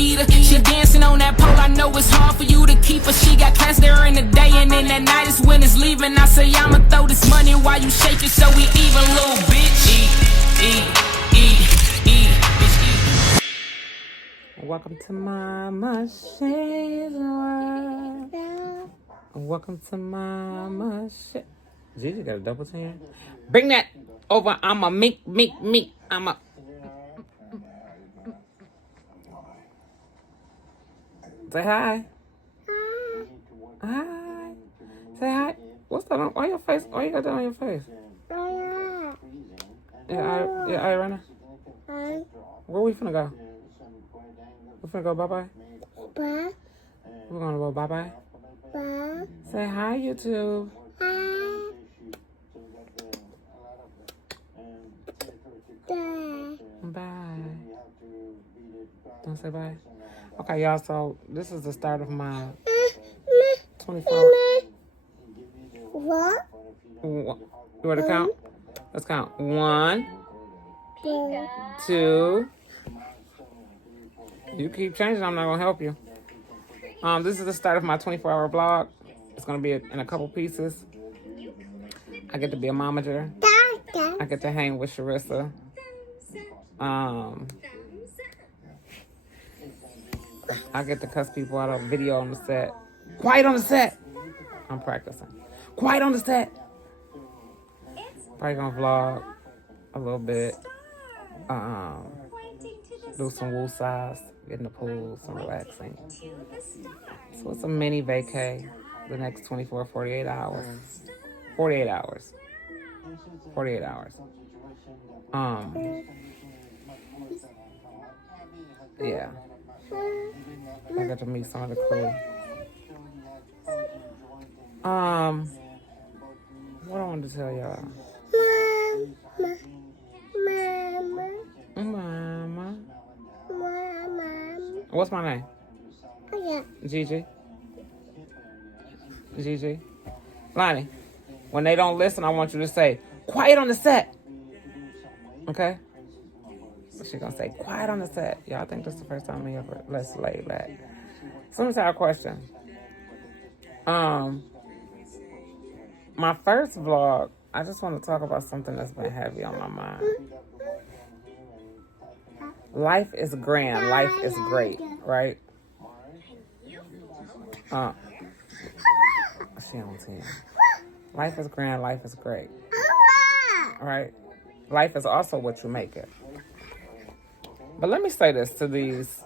eater. She dancing on that pole, I know it's hard for you to keep her. She got class during the day and then that night is when it's leaving. I say I'ma throw this money while you shake it so we even, little bitch. Eat, bitch, eat. Welcome to Mama Shay's world. Welcome to Mama Shay. Gigi got a double chin. Bring that over. I'm a meek. I'm a. Say hi. Hi. Say hi. What's that on? Why your face? Why you got that on your face? Yeah, I running. Where we finna go? We finna go bye-bye? Bye. We're gonna go bye-bye? Bye. Say hi, YouTube. Hi. Bye. Don't say bye. Okay, y'all, so this is the start of my 24 What? You want to count? Let's count. 1, 2. You keep changing, I'm not going to help you. This is the start of my 24-hour vlog. It's going to be in a couple pieces. I get to be a momager. I get to hang with Sharissa. I get to cuss people out on video on the set. Quiet on the set. I'm practicing. Quiet on the set. Probably gonna vlog a little bit. Do some woosahs, get in the pool, some relaxing. So it's a mini vacay. The next 24, 48 hours. 48 hours. 48 hours. Yeah. I got to meet some of the crew. What I wanted to tell y'all. Mama. What's my name? Gigi. Gigi. Lonnie, when they don't listen, I want you to say, quiet on the set. Okay? She's gonna say, quiet on the set. Y'all think this is the first time we ever, let's lay back. So let me tell you a question. My first vlog, I just want to talk about something that's been heavy on my mind. Life is grand. Life is great, right? She on 10. Life is grand. Life is great. Right? Life is also what you make it. But let me say this to these.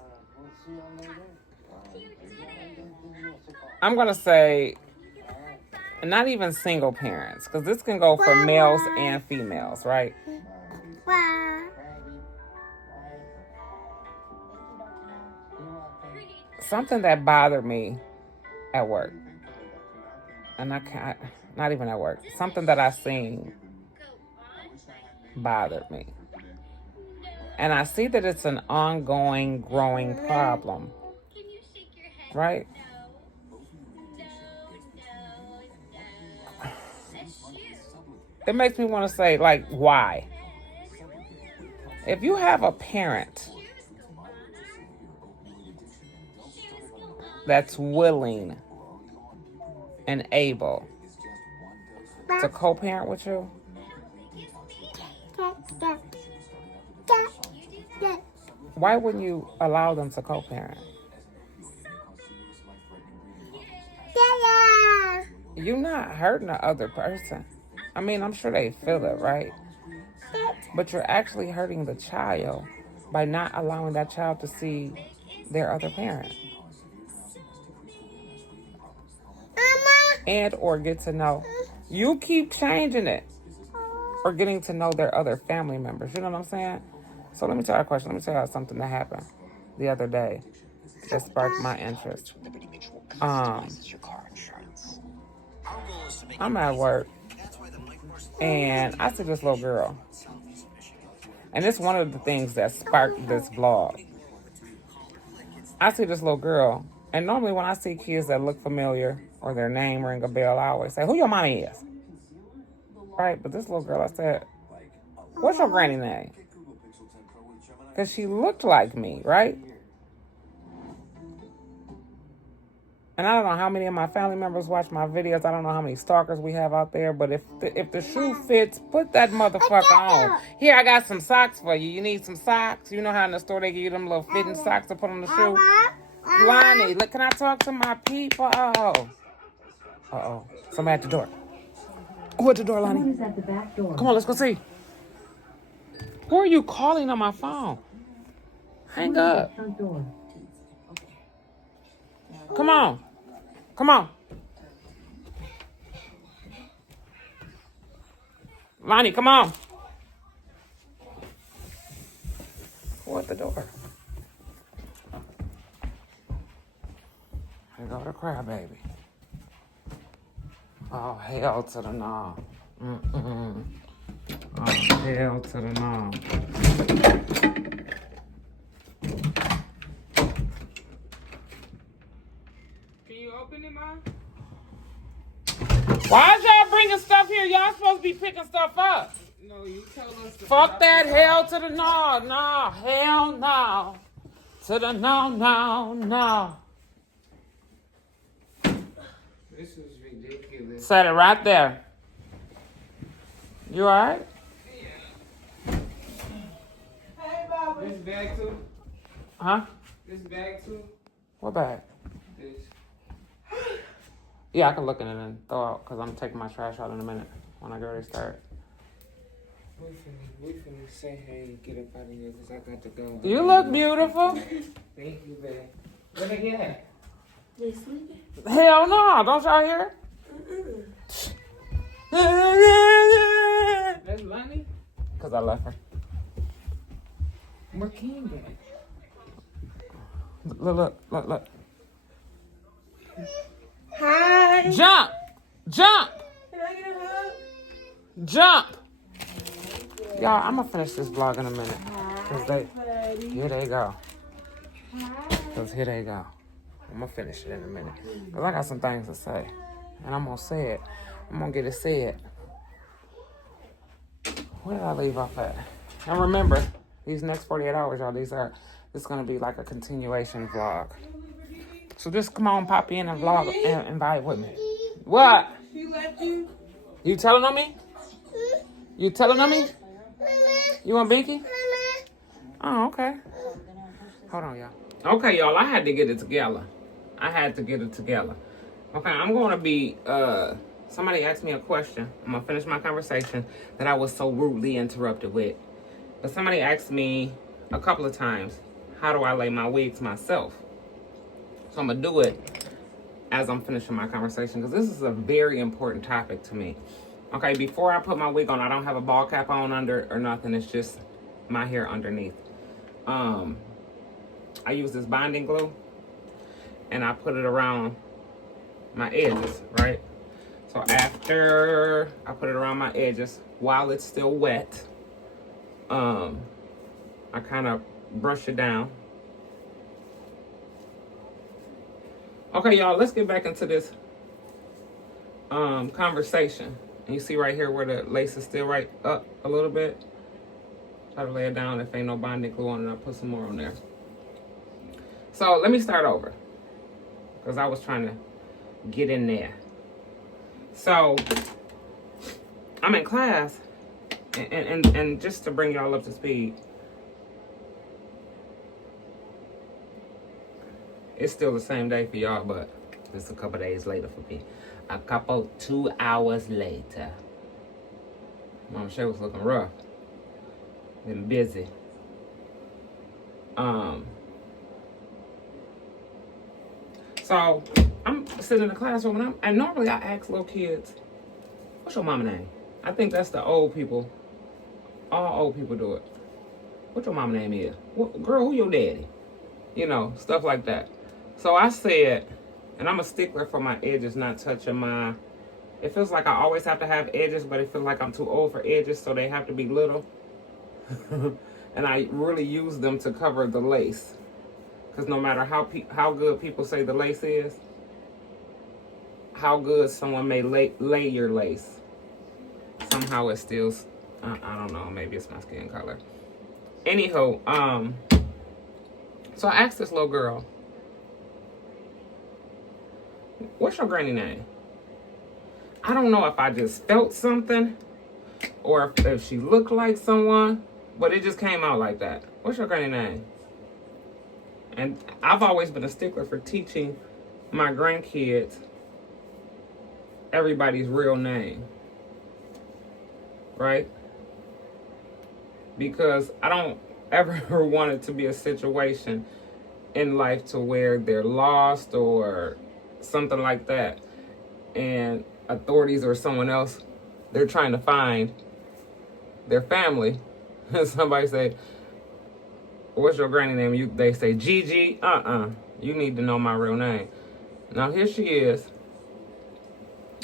I'm going to say, not even single parents, because this can go for males and females, right? Something that bothered me at work, and I can't, not even at work, something that I seen bothered me. And I see that it's an ongoing, growing problem, right? It makes me want to say, like, why? If you have a parent that's willing and able to co-parent with you, why wouldn't you allow them to co-parent? You're not hurting the other person. I mean, I'm sure they feel it, right? But you're actually hurting the child by not allowing that child to see their other parent. And or get to know. You keep changing it. Or getting to know their other family members. You know what I'm saying? So let me tell you a question. Let me tell you something that happened the other day that sparked my interest. I'm at work and I see this little girl. And it's one of the things that sparked this vlog. I see this little girl, and normally when I see kids that look familiar or their name ring a bell, I always say, who your mommy is? Right? But this little girl, I said, what's your granny name? Because she looked like me, right? And I don't know how many of my family members watch my videos. I don't know how many stalkers we have out there. But if the shoe fits, put that motherfucker on. Here, I got some socks for you. You need some socks? You know how in the store they give you them little fitting socks to put on the shoe? Lonnie, look, can I talk to my people? Uh-oh. Somebody at the door. Who at the door, Lonnie? Someone is at the back door. Come on, let's go see. Who are you calling on my phone? Hang up. Front door. Come on. Come on. Lonnie, come on. Who at the door? Here go the crybaby. Oh, hell to the no. Oh, hell to the no. Can you open it, Mom? Why is y'all bringing stuff here? Y'all supposed to be picking stuff up. No, you told us to Fuck that, hell to the no. No, hell no. To the no, no, no. This is ridiculous. Set it right there. You alright? Hey, Bobby. This bag too? Huh? This bag too? What bag? This. Yeah, I can look in it and throw out because I'm taking my trash out in a minute when I get ready to start. We finna say hey, get up out of here because I got to go. You look beautiful. Thank you, babe. Where they at? They sleeping? Hell no, don't y'all hear? That's Lonnie? Because I left her. Where King at? Look. Hi. Jump! Jump! Can I get a hug? Jump! Y'all, I'm going to finish this vlog in a minute. Hi, buddy. Here they go. Hi. Because here they go. I'm going to finish it in a minute. Because I got some things to say. And I'm going to say it. I'm going to get it said. Where did I leave off at? And remember, these next 48 hours, y'all, this is going to be like a continuation vlog. So just come on, pop in and vlog and vibe with me. What? She left you? You telling on me? You telling on me? You want Binky? Oh, okay. Hold on, y'all. Okay, y'all, I had to get it together. Okay, I'm going to be, somebody asked me a question. I'm going to finish my conversation that I was so rudely interrupted with. But somebody asked me a couple of times, how do I lay my wigs myself? So I'm going to do it as I'm finishing my conversation because this is a very important topic to me. Okay, before I put my wig on, I don't have a ball cap on under or nothing. It's just my hair underneath. I use this bonding glue and I put it around my edges, right? So after I put it around my edges, while it's still wet, I kind of brush it down. Okay, y'all, let's get back into this conversation. And you see right here where the lace is still right up a little bit. Try to lay it down. If ain't no bonding glue on it, I'll put some more on there. So let me start over because I was trying to get in there. So I'm in class and just to bring y'all up to speed, it's still the same day for y'all, but it's a couple days later for me. 2 hours later. Mom Shay was looking rough. Been busy. So I'm sitting in the classroom and normally I ask little kids, what's your mama name? I think that's the old people. All old people do it. What your mama name is? Girl, who your daddy? You know, stuff like that. So I said, and I'm a stickler for my edges not touching my, it feels like I always have to have edges, but it feels like I'm too old for edges, so they have to be little. And I really use them to cover the lace. Because no matter how good people say the lace is, how good someone may lay your lace, somehow it still, I don't know, maybe it's my skin color. Anywho, so I asked this little girl, What's your granny name? I don't know if I just felt something or if she looked like someone, but it just came out like that. What's your granny name? And I've always been a stickler for teaching my grandkids everybody's real name, right? Because I don't ever want it to be a situation in life to where they're lost or something like that, and authorities or someone else, they're trying to find their family, and somebody say, what's your granny name? They say Gigi. You need to know my real name. Now here she is.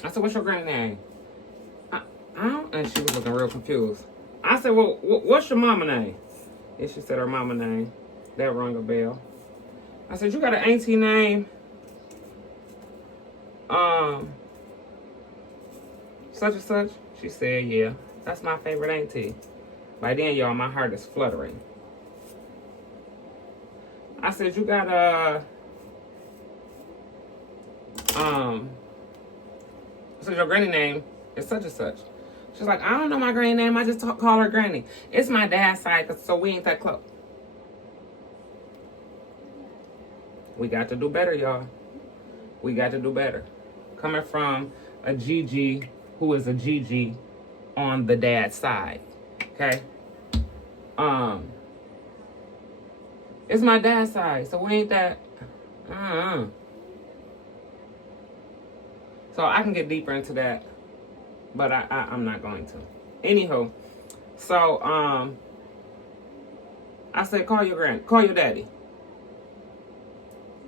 I said, what's your granny name? I don't, and she was looking real confused. I said, well, what's your mama name? And she said her mama name. That rung a bell. I said, you got an auntie name? Such and such? She said, yeah. That's my favorite auntie. By then, y'all, my heart is fluttering. I said, you got a, I said, your granny name is such and such. She's like, I don't know my granny name. I just call her granny. It's my dad's side, so we ain't that close. We got to do better, y'all. We got to do better. Coming from a Gigi who is a Gigi on the dad's side. Okay? It's my dad's side, so we ain't that. So I can get deeper into that, but I'm not going to. Anyhow, so I said, call your daddy.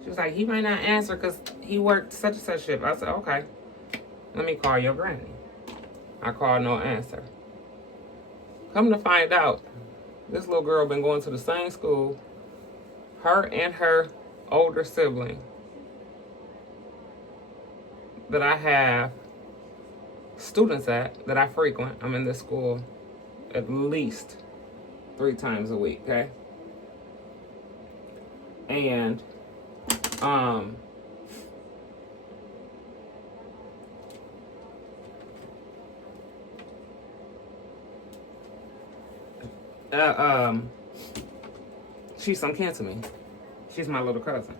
She was like, he might not answer because he worked such and such shift. I said, okay, let me call your granny. I called, no answer. Come to find out, this little girl been going to the same school, her and her older sibling, that I have students at, that I frequent. I'm in this school at least 3 times a week, okay? And she's some kin to me. She's my little cousin.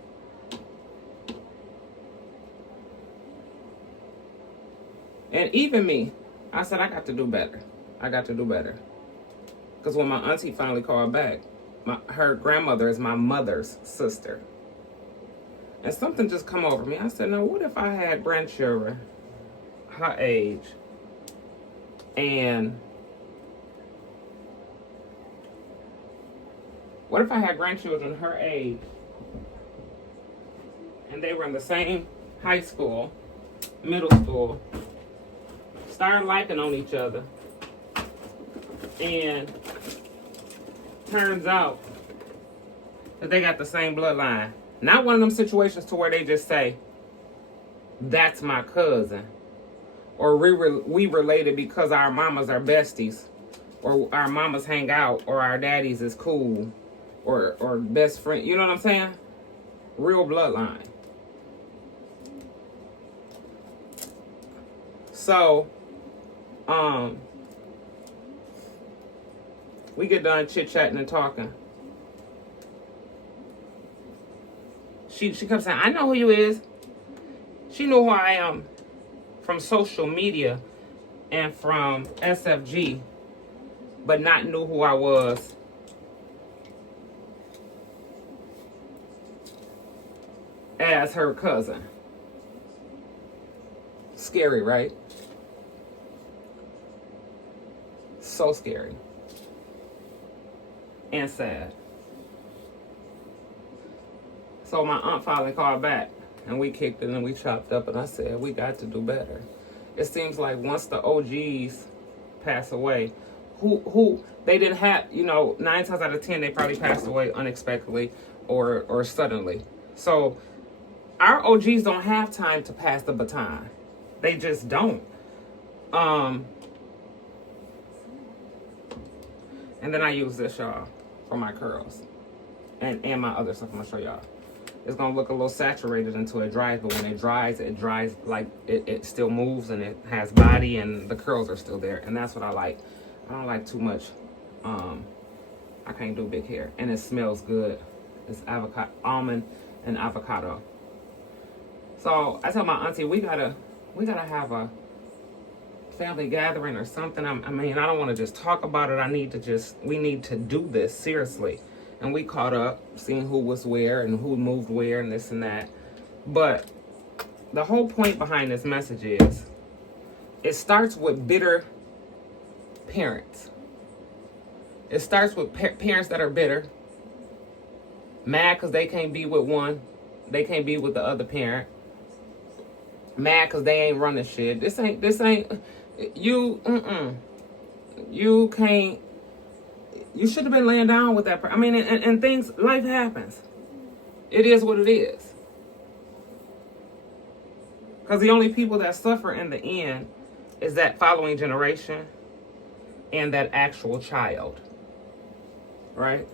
And even me, I said, I got to do better. I got to do better. Because when my auntie finally called back, her grandmother is my mother's sister. And something just come over me. I said, now what if I had grandchildren her age and what if I had grandchildren her age and they were in the same high school, middle school, started liking on each other, and turns out that they got the same bloodline. Not one of them situations to where they just say, that's my cousin, or we related because our mamas are besties, or our mamas hang out, or our daddies is cool, or best friend. You know what I'm saying? Real bloodline. So, we get done chit-chatting and talking. She kept saying, I know who you is. She knew who I am from social media and from SFG, but not knew who I was as her cousin. Scary, right? So scary. And sad. So my aunt finally called back, and we kicked it and we chopped up, and I said, we got to do better. It seems like once the OGs pass away, who they didn't have, 9 times out of 10, they probably passed away unexpectedly or suddenly. So our OGs don't have time to pass the baton. They just don't. And then I use this, y'all, for my curls. And my other stuff I'm going to show y'all. it's gonna look a little saturated until it dries. But when it dries like it still moves and it has body and the curls are still there. And that's what I like. I don't like too much. I can't do big hair, and it smells good. It's avocado, almond, and avocado. So I tell my auntie we gotta have a family gathering or something. I mean, I don't want to just talk about it. We need to do this seriously. And we caught up, seeing who was where and who moved where and this and that. But the whole point behind this message is, it starts with bitter parents. It starts with parents that are bitter, mad because they can't be with one, they can't be with the other parent, mad because they ain't running shit. This ain't, you can't, you should have been laying down with that person. I mean, and things, life happens. It is what it is. Because the only people that suffer in the end is that following generation and that actual child. Right?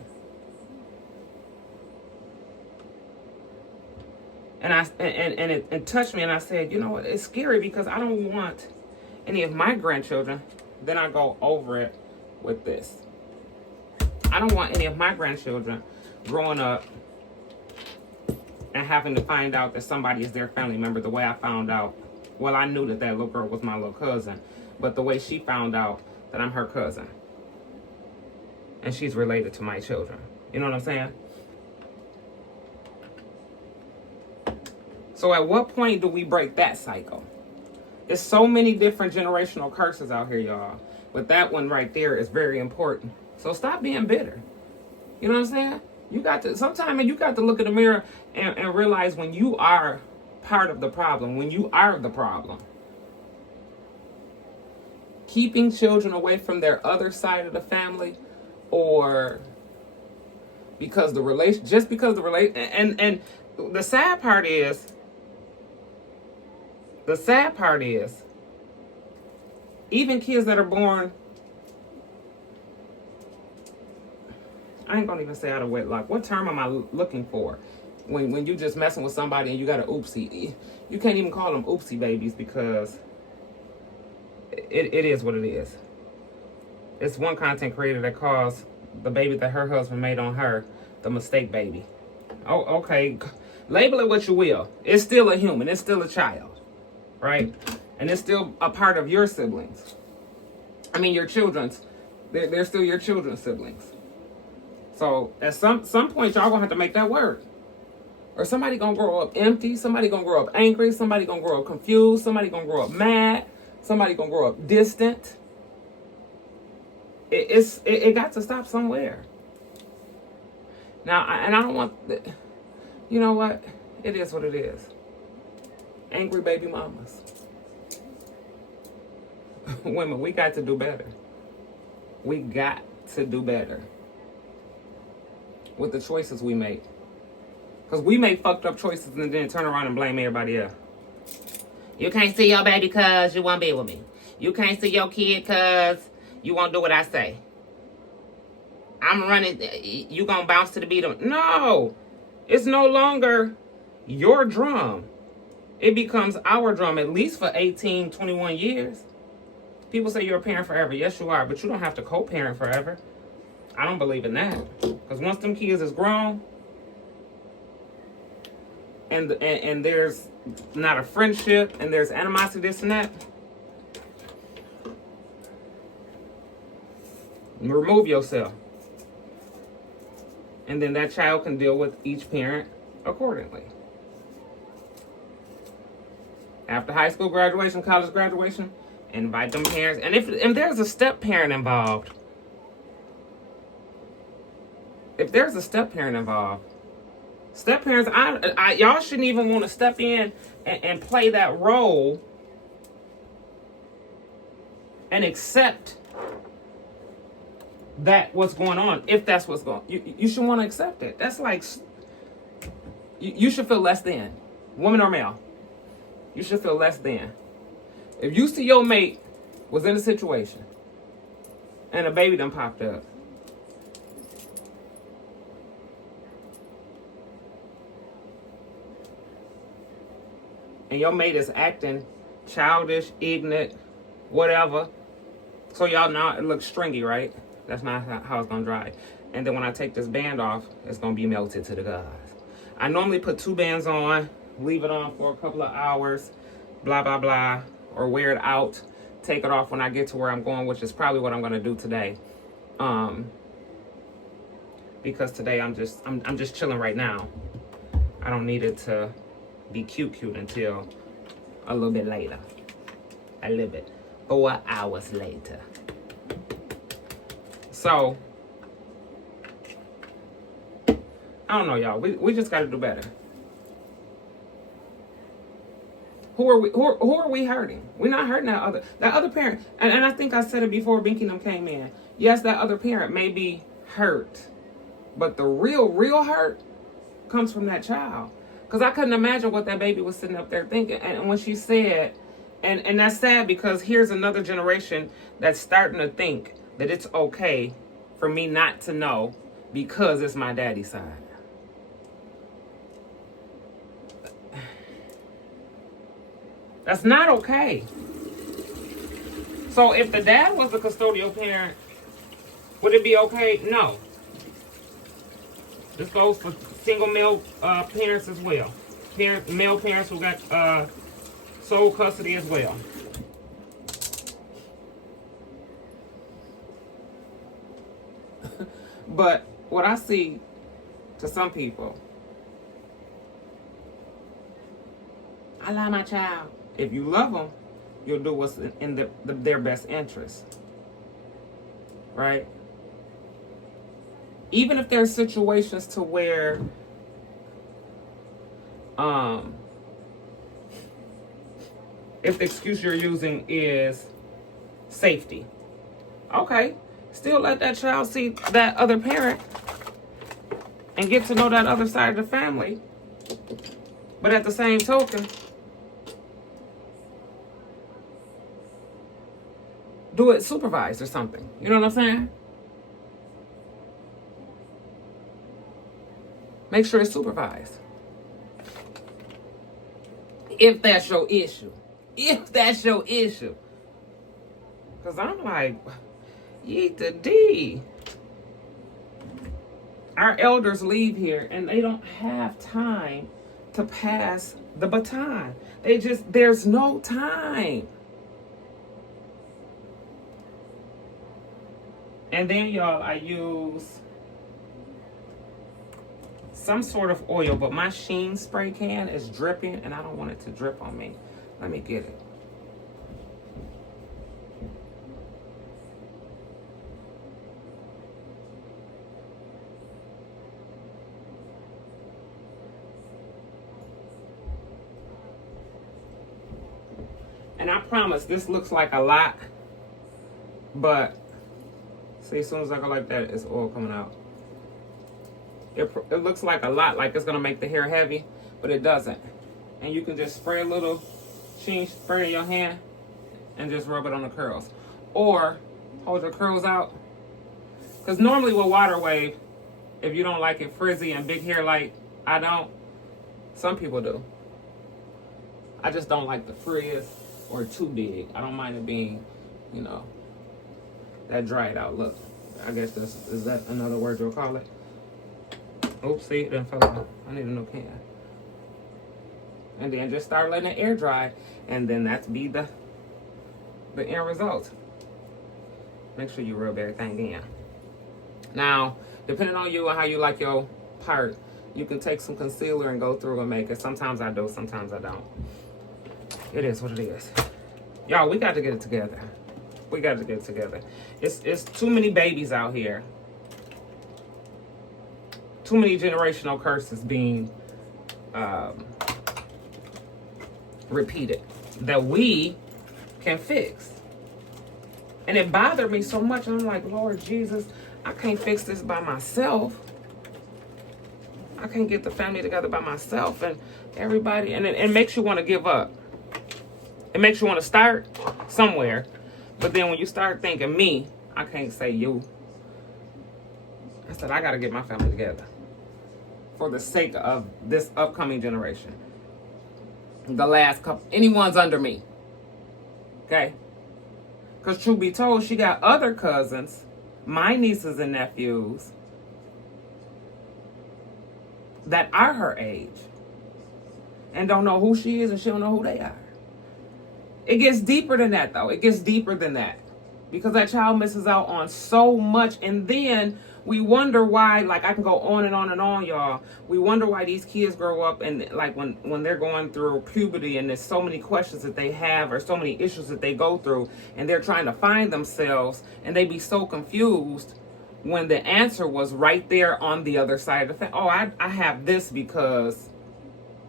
And it touched me, and I said, you know what, it's scary because I don't want any of my grandchildren, then I go over it with this. I don't want any of my grandchildren growing up and having to find out that somebody is their family member the way I found out. Well, I knew that little girl was my little cousin, but the way she found out that I'm her cousin. And she's related to my children. You know what I'm saying? So at what point do we break that cycle? There's so many different generational curses out here, y'all. But that one right there is very important. So stop being bitter. You know what I'm saying? Sometimes you got to look in the mirror and realize when you are part of the problem, when you are the problem. Keeping children away from their other side of the family, or because the relation, just because the relation, and the sad part is, even kids that are born, I ain't gonna even say out of wedlock. What term am I looking for? When you just messing with somebody and you got an oopsie, you can't even call them oopsie babies because it is what it is. It's one content creator that calls the baby that her husband made on her the mistake baby. Oh, okay. Label it what you will. It's still a human. It's still a child, right? And it's still a part of your siblings. I mean, your children's. They're still your children's siblings. So at some point, y'all gonna have to make that work. Or somebody gonna grow up empty. Somebody gonna grow up angry. Somebody gonna grow up confused. Somebody gonna grow up mad. Somebody gonna grow up distant. It got to stop somewhere. Now, I don't want, you know what? It is what it is. Angry baby mamas. Women, we got to do better. We got to do better with the choices we make. Because we make fucked up choices and then turn around and blame everybody else. You can't see your baby because you won't be with me. You can't see your kid because you won't do what I say. I'm running. You gonna bounce to the beat of... No. It's no longer your drum. It becomes our drum, at least for 18, 21 years. People say you're a parent forever. Yes, you are. But you don't have to co-parent forever. I don't believe in that. Because once them kids is grown, and there's not a friendship, and there's animosity, this and that, remove yourself. And then that child can deal with each parent accordingly. After high school graduation, college graduation, invite them parents. And if there's a step parent involved, step parents, y'all shouldn't even want to step in and play that role and accept that what's going on. If that's what's going on, you should want to accept it. That's like, you should feel less than, woman or male. You should feel less than. If you see your mate was in a situation and a baby done popped up, and your mate is acting childish, ignorant, whatever. So y'all know it looks stringy, right? That's not how it's gonna dry. And then when I take this band off, it's gonna be melted to the gods. I normally put 2 bands on, leave it on for a couple of hours, blah, blah, blah, or wear it out, take it off when I get to where I'm going, which is probably what I'm gonna do today. Because today I'm just chilling right now. I don't need it to be cute until a little bit later. A little bit. 4 hours later. So, I don't know, y'all. We just got to do better. Who are we hurting? We're not hurting that other parent. And I think I said it before Binky and them came in. Yes, that other parent may be hurt, but the real hurt comes from that child. Because I couldn't imagine what that baby was sitting up there thinking. And when she said, and that's sad, because here's another generation that's starting to think that it's okay for me not to know because it's my daddy's side. That's not okay. So if the dad was the custodial parent, would it be okay? No. This goes for single male parents as well. Male parents who got sole custody as well. But what I see to some people, I love my child. If you love them, you'll do what's in their best interest. Right? Even if there's situations to where if the excuse you're using is safety, okay, still let that child see that other parent and get to know that other side of the family. But at the same token, do it supervised or something. You know what I'm saying? Make sure it's supervised. If that's your issue. If that's your issue. Because I'm like, yeet the D. Our elders leave here and they don't have time to pass the baton. There's no time. And then, y'all, I use some sort of oil, but my Sheen spray can is dripping and I don't want it to drip on me. Let me get it. And I promise this looks like a lot, but see, as soon as I go like that, it's oil coming out. It looks like a lot, like it's gonna make the hair heavy, but it doesn't. And you can just spray a little Sheen spray in your hand and just rub it on the curls. Or hold your curls out. Because normally with water wave, if you don't like it frizzy and big hair like I don't, some people do. I just don't like the frizz or too big. I don't mind it being, you know, that dried out look. I guess is that another word you'll call it? Oops, see, it done fell out. I need a new can. And then just start letting the air dry, and then that's be the end result. Make sure you rub everything in. Now, depending on you and how you like your part, you can take some concealer and go through and make it. Sometimes I do, sometimes I don't. It is what it is. Y'all, we got to get it together. We got to get it together. It's too many babies out here. Too many generational curses being repeated that we can fix. And it bothered me so much. I'm like, Lord Jesus, I can't fix this by myself. I can't get the family together by myself. And everybody, and it makes you want to give up. It makes you want to start somewhere. But then when you start thinking me, I can't say you. I said, I got to get my family together for the sake of this upcoming generation. the last couple, anyone's under me. Okay? Because truth be told, she got other cousins, my nieces and nephews, that are her age. And don't know who she is and she don't know who they are. It gets deeper than that, though. It gets deeper than that. Because that child misses out on so much. And then we wonder why, like I can go on and on and on, y'all. We wonder why these kids grow up and like when they're going through puberty and there's so many questions that they have or so many issues that they go through and they're trying to find themselves and they be so confused when the answer was right there on the other side of the fence. Oh, I have this because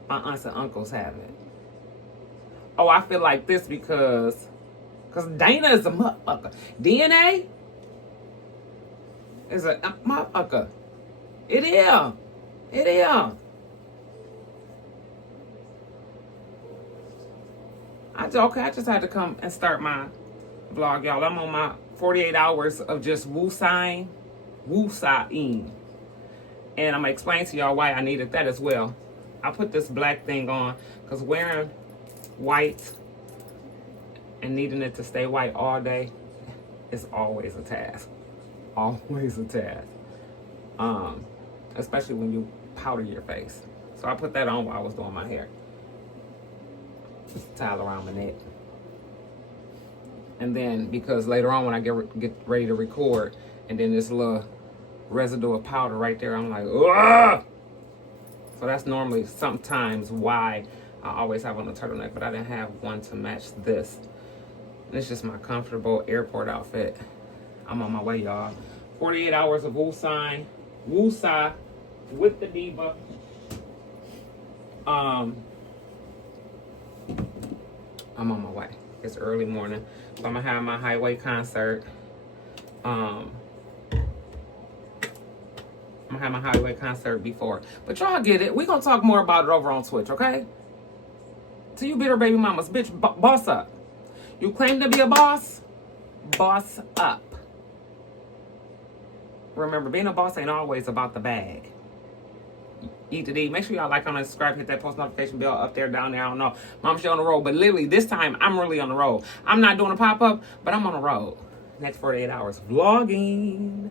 my aunts and uncles have it. Oh, I feel like this because Dana is a motherfucker. DNA is a motherfucker. It is. It is. I just had to come and start my vlog, y'all. I'm on my 48 hours of just woosahing. And I'm going to explain to y'all why I needed that as well. I put this black thing on because wearing white and needing it to stay white all day is always a task. Always a task. Especially when you powder your face. So I put that on while I was doing my hair. Just a towel around my neck. And then, because later on when I get ready to record, and then this little residue of powder right there, I'm like, ugh! So that's normally sometimes why I always have on a turtleneck, but I didn't have one to match this. And it's just my comfortable airport outfit. I'm on my way, y'all. 48 hours of woosah with the diva. I'm on my way. It's early morning. So I'm gonna have my highway concert. I'm gonna have my highway concert before. But y'all get it. We're gonna talk more about it over on Twitch, okay? To you bitter baby mamas, bitch, boss up. You claim to be a boss? Boss up. Remember, being a boss ain't always about the bag. Eat to eat. Make sure y'all like, comment, subscribe, hit that post notification bell up there, down there. I don't know. Mom, she on the road. But literally, this time, I'm really on the road. I'm not doing a pop-up, but I'm on the road. Next 48 hours vlogging.